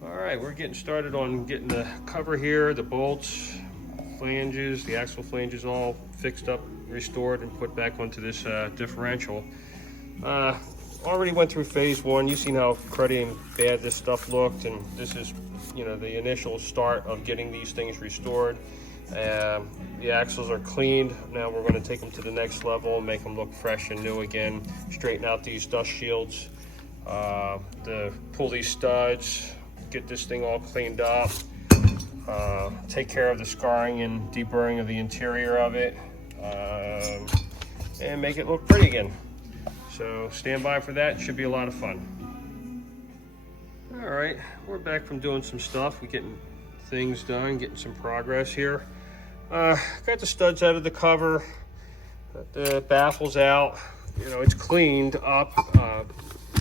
All right, we're getting started on getting the cover here, the bolts, flanges, the axle flanges all fixed up, restored, and put back onto this differential. Already went through phase one. You've seen how cruddy and bad this stuff looked, and this is, the initial start of getting these things restored. The axles are cleaned. Now we're going to take them to the next level and make them look fresh and new again. Straighten out these dust shields, pull these studs, get this thing all cleaned up, take care of the scarring and deburring of the interior of it, and make it look pretty again. So stand by for that. It should be a lot of fun. All right, we're back from doing some stuff. We're getting things done, getting some progress here. Got the studs out of the cover, got the baffles out. It's cleaned up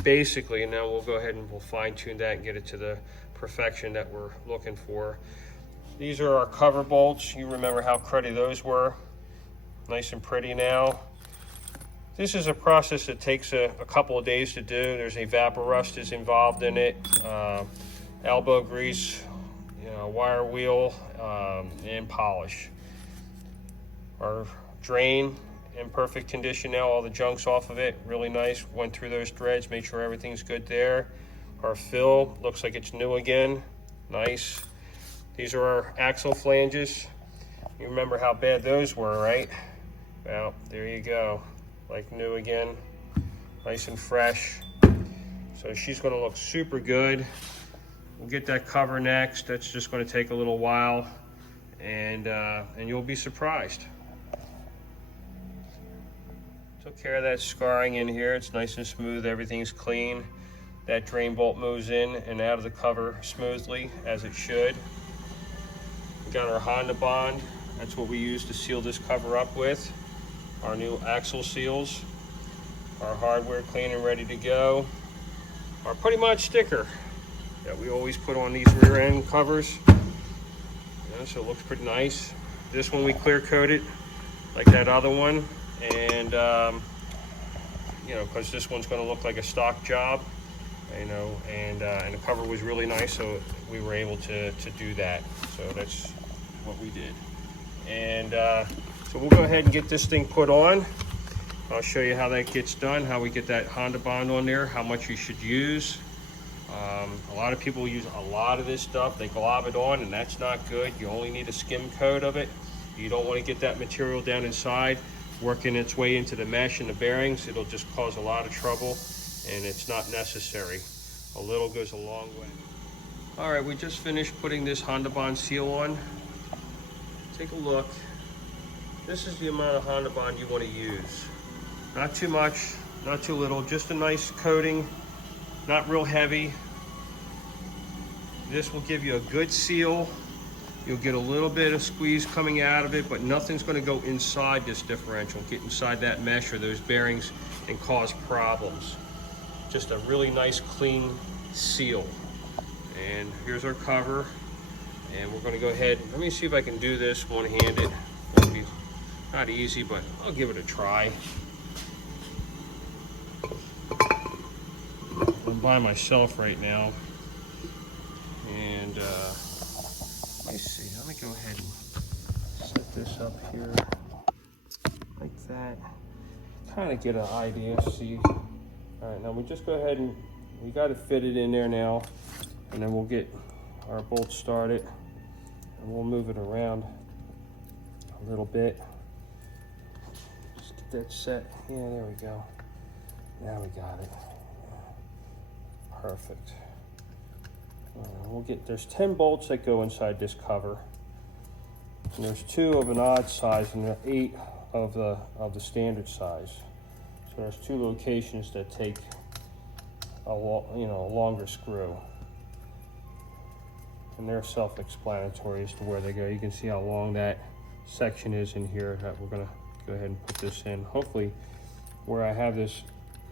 basically, and now we'll go ahead and we'll fine tune that and get it to the perfection that we're looking for. These are our cover bolts. You remember how cruddy those were. Nice and pretty now. This is a process that takes a couple of days to do. There's a vapor rust is involved in it, elbow grease, wire wheel, and polish. Our drain in perfect condition now, all the junk's off of it, really nice. Went through those threads, made sure everything's good there. Our fill looks like it's new again, nice. These are our axle flanges. You remember how bad those were, right? Well, there you go. Like new again, nice and fresh. So she's going to look super good. We'll get that cover next. That's just going to take a little while, and you'll be surprised. Took care of that scarring in here. It's nice and smooth. Everything's clean. That drain bolt moves in and out of the cover smoothly as it should. We got our Honda Bond. That's what we use to seal this cover up with. Our new axle seals, our hardware clean and ready to go, our PuddyMod sticker that we always put on these rear end covers. So it looks pretty nice. This one we clear coated like that other one, and because this one's going to look like a stock job, and the cover was really nice, so we were able to do that. So that's what we did, and so we'll go ahead and get this thing put on. I'll show you how that gets done, how we get that Honda Bond on there, how much you should use. A lot of people use a lot of this stuff. They glob it on, and that's not good. You only need a skim coat of it. You don't want to get that material down inside, working its way into the mesh and the bearings. It'll just cause a lot of trouble, and it's not necessary. A little goes a long way. All right, we just finished putting this Honda Bond seal on. Take a look. This is the amount of Honda Bond you want to use. Not too much, not too little, just a nice coating, not real heavy. This will give you a good seal. You'll get a little bit of squeeze coming out of it, but nothing's going to go inside this differential, get inside that mesh or those bearings and cause problems. Just a really nice clean seal. And here's our cover. And we're going to go ahead, let me see if I can do this one-handed. It'll be not easy, but I'll give it a try. I'm by myself right now, and let me see. Let me go ahead and set this up here like that. Kind of get an idea. See. All right, now we just go ahead and we got it fitted in there now, and then we'll get our bolts started, and we'll move it around a little bit. That set. Yeah, there we go. Now we got it. Perfect. There's 10 bolts that go inside this cover, and there's 2 of an odd size and 8 of the standard size. So there's 2 locations that take a longer screw, and they're self-explanatory as to where they go. You can see how long that section is in here that we're gonna go ahead and put this in. Hopefully where I have this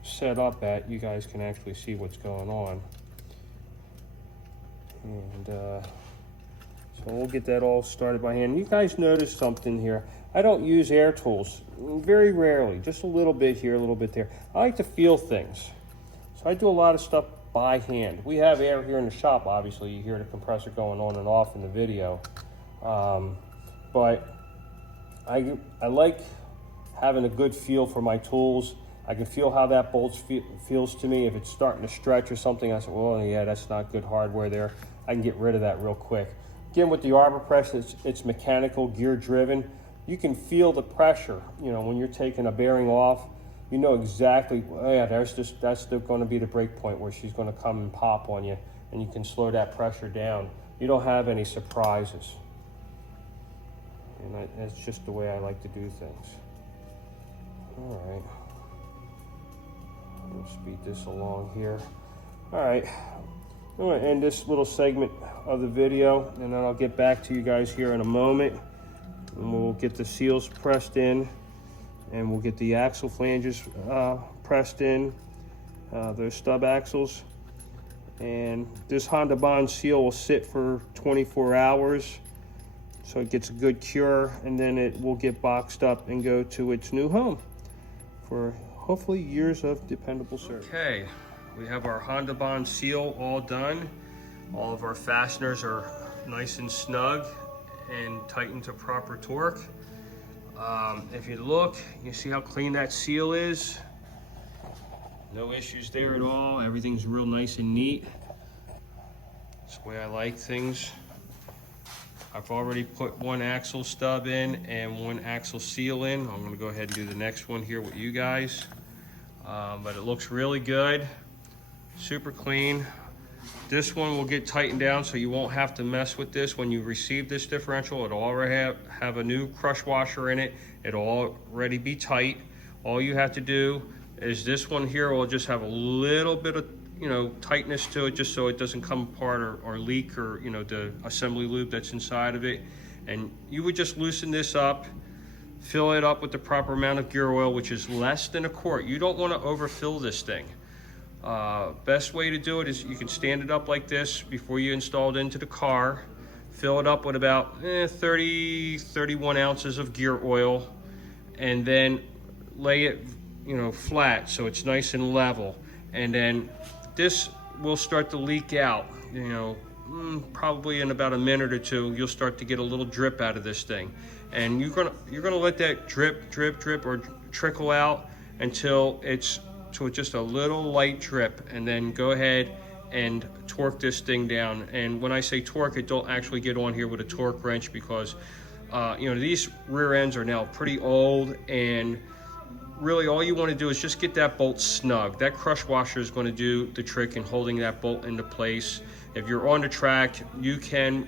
set up at, you guys can actually see what's going on. And so we'll get that all started by hand. You guys notice something here. I don't use air tools, very rarely, just a little bit here, a little bit there. I like to feel things. So I do a lot of stuff by hand. We have air here in the shop, obviously. You hear the compressor going on and off in the video. But I like having a good feel for my tools. I can feel how that bolt feels to me. If it's starting to stretch or something, I say, well, yeah, that's not good hardware there. I can get rid of that real quick. Again, with the arbor press, it's mechanical, gear driven. You can feel the pressure, you know, when you're taking a bearing off. You know exactly, oh yeah, that's going to be the break point where she's going to come and pop on you, and you can slow that pressure down. You don't have any surprises. And that's just the way I like to do things. All right. We'll speed this along here. All right. I'm going to end this little segment of the video, and then I'll get back to you guys here in a moment. And we'll get the seals pressed in, and we'll get the axle flanges pressed in, those stub axles. And this Honda Bond seal will sit for 24 hours, so it gets a good cure, and then it will get boxed up and go to its new home for hopefully years of dependable service. Okay, we have our Honda Bond seal all done. All of our fasteners are nice and snug and tightened to proper torque. If you look, you see how clean that seal is. No issues there at all. Everything's real nice and neat. That's the way I like things. I've already put one axle stub in and one axle seal in. I'm gonna go ahead and do the next one here with you guys. But it looks really good, super clean. This one will get tightened down so you won't have to mess with this. When you receive this differential, it'll already have a new crush washer in it. It'll already be tight. All you have to do is this one here will just have a little bit of, you know, tightness to it, just so it doesn't come apart or leak, or, you know, the assembly lube that's inside of it. And you would just loosen this up, fill it up with the proper amount of gear oil, which is less than a quart. You don't want to overfill this thing. Best way to do it is you can stand it up like this before you install it into the car. Fill it up with about 31 ounces of gear oil, and then lay it, you know, flat so it's nice and level. And then this will start to leak out, you know, probably in about a minute or two. You'll start to get a little drip out of this thing, and you're gonna let that drip or trickle out until it's to just a little light drip, and then go ahead and torque this thing down. And when I say torque it, don't actually get on here with a torque wrench, because you know, these rear ends are now pretty old, and really all you want to do is just get that bolt snug. That crush washer is going to do the trick in holding that bolt into place. If you're on the track, you can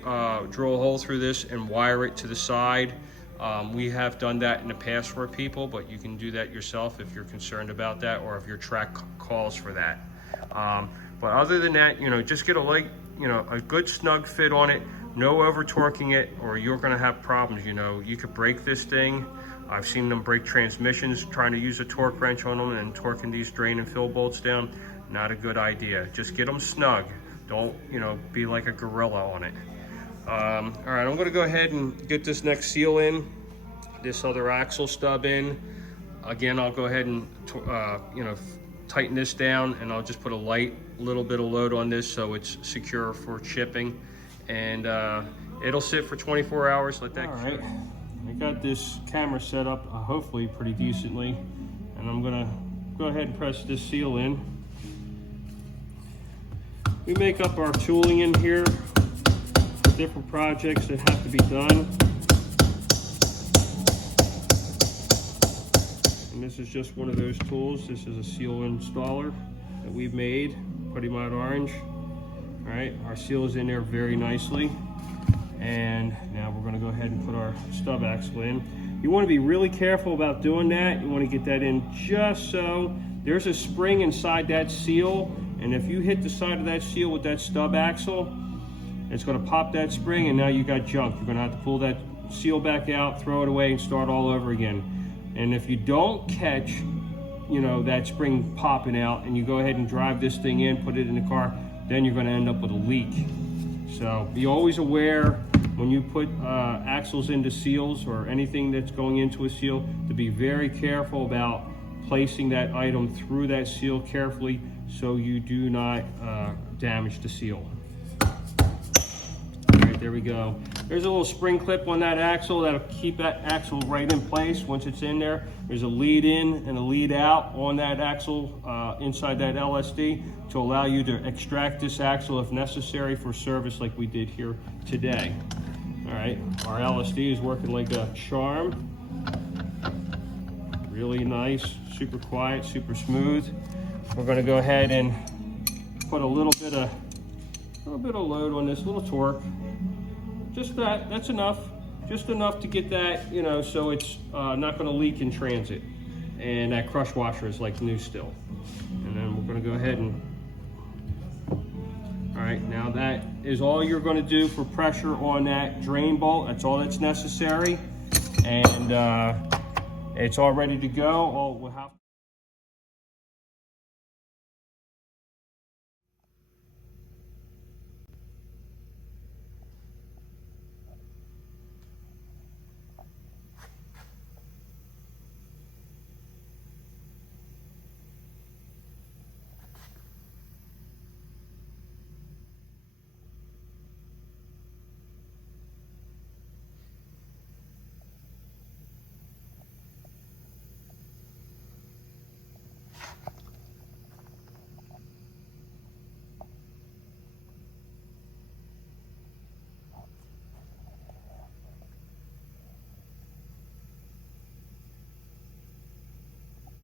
drill a hole through this and wire it to the side. We have done that in the past for people, but you can do that yourself if you're concerned about that, or if your track calls for that. But other than that, you know, just get a good snug fit on it. No over torquing it, or you're going to have problems. You know, you could break this thing. I've seen them break transmissions trying to use a torque wrench on them and torquing these drain and fill bolts down. Not a good idea. Just get them snug. Don't, you know, be like a gorilla on it. All right, I'm going to go ahead and get this next seal in, this other axle stub in. Again, I'll go ahead and you know, tighten this down, and I'll just put a little bit of load on this so it's secure for shipping, and it'll sit for 24 hours. Let that. All right, I got this camera set up hopefully pretty decently, and I'm gonna go ahead and press this seal in. We make up our tooling in here for different projects that have to be done. And this is just one of those tools. This is a seal installer that we've made, PuddyMod Orange. All right, our seal is in there very nicely. And now we're gonna go ahead and put our stub axle in. You wanna be really careful about doing that. You wanna get that in just so. There's a spring inside that seal, and if you hit the side of that seal with that stub axle, it's gonna pop that spring, and now you got junk. You're gonna have to pull that seal back out, throw it away, and start all over again. And if you don't catch, you know, that spring popping out, and you go ahead and drive this thing in, put it in the car, then you're gonna end up with a leak. So be always aware when you put axles into seals or anything that's going into a seal, to be very careful about placing that item through that seal carefully. so you do not damage the seal. All right, there we go. There's a little spring clip on that axle that'll keep that axle right in place once it's in there. There's a lead in and a lead out on that axle inside that LSD to allow you to extract this axle if necessary for service like we did here today. All right, our LSD is working like a charm. Really nice, super quiet, super smooth. We're gonna go ahead and put a little bit of load on this, little torque. Just that's enough. Just enough to get that, you know, so it's not gonna leak in transit. And that crush washer is like new still. And then we're gonna go ahead and, all right, now that is all you're gonna do for pressure on that drain bolt. That's all that's necessary. And it's all ready to go. All we'll have